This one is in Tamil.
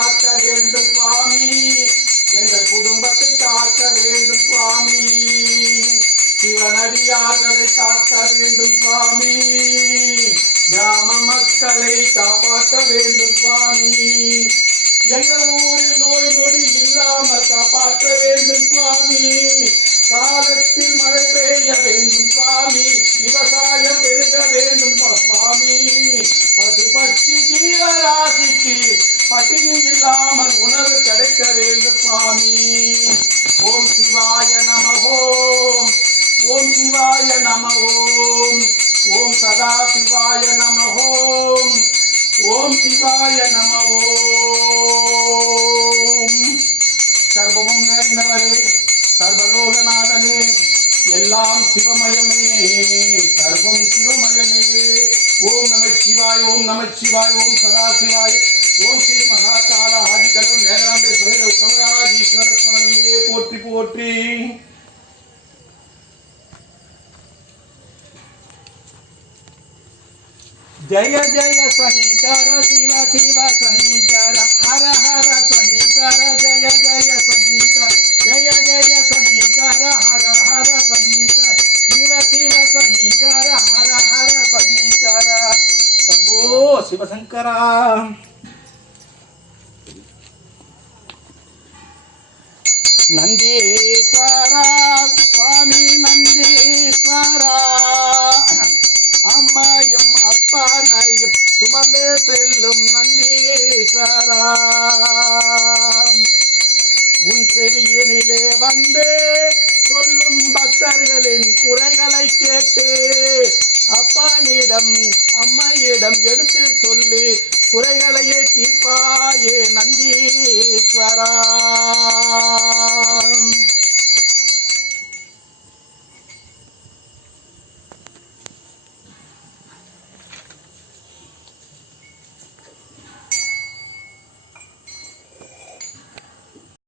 காக்க வேண்டும் சுவாமி, எங்கள் குடும்பத்தை காக்க வேண்டும் சுவாமி, சிவனடியார்களை காக்க வேண்டும் சுவாமி, கிராம மக்களை காப்பாற்ற வேண்டும் சுவாமி, எங்கள் ஊரில் நோய் நொடி இல்லாமல் காப்பாற்ற வேண்டும் சுவாமி, காலத்தில் மழை பெய்ய வேண்டும் சுவாமி, விவசாயம் பெருக வேண்டும் சுவாமி, பசு பட்சி ஜீவராசிக்கு பட்டினி இல்லாமல் உணவு கிடைக்க வேண்டும் சுவாமி. ஓம் சிவாய நம ஓம், ஓம் சிவாய நம ஓம், ஓம் சதா சிவாய நம ஓம், ஓம் சிவாய நம ஓம். சர்வமும் நிறைந்தவரே, சர்வலோகநாதனே, எல்லாம் சிவமயமே, சர்வம் சிவமயமே. ஓம் நம சிவாய், ஓம் நம சிவாய், ஓம் சதா சிவாய், ஓம் ஸ்ரீ மகாகால ஆதிக்கடவுள் நேராம்பேஸ்வரர் உத்தமராஜ் ஈஸ்வர சுவாமியே போற்றி போற்றி. जय जय शंकर शिव शिव शंकर हर हर शंकर, जय जय शंकर, जय जय शंकर, हर हर शंकर, शिव शिव शंकर, हर हर शंकर, शंभो शिव शंकर. नंदीश्वरा स्वामी नंदीश्वरा, அம்மையும் அப்பனையும் சுமந்து செல்லும் நந்தீஸ்வரா, உன் செவியினிலே வந்து சொல்லும் பக்தர்களின் குறைகளை கேட்டு அப்பனிடம் அம்மையிடம் எடுத்து சொல்லி குறைகளையே தீர்ப்பாயே நந்தீஸ்வரா.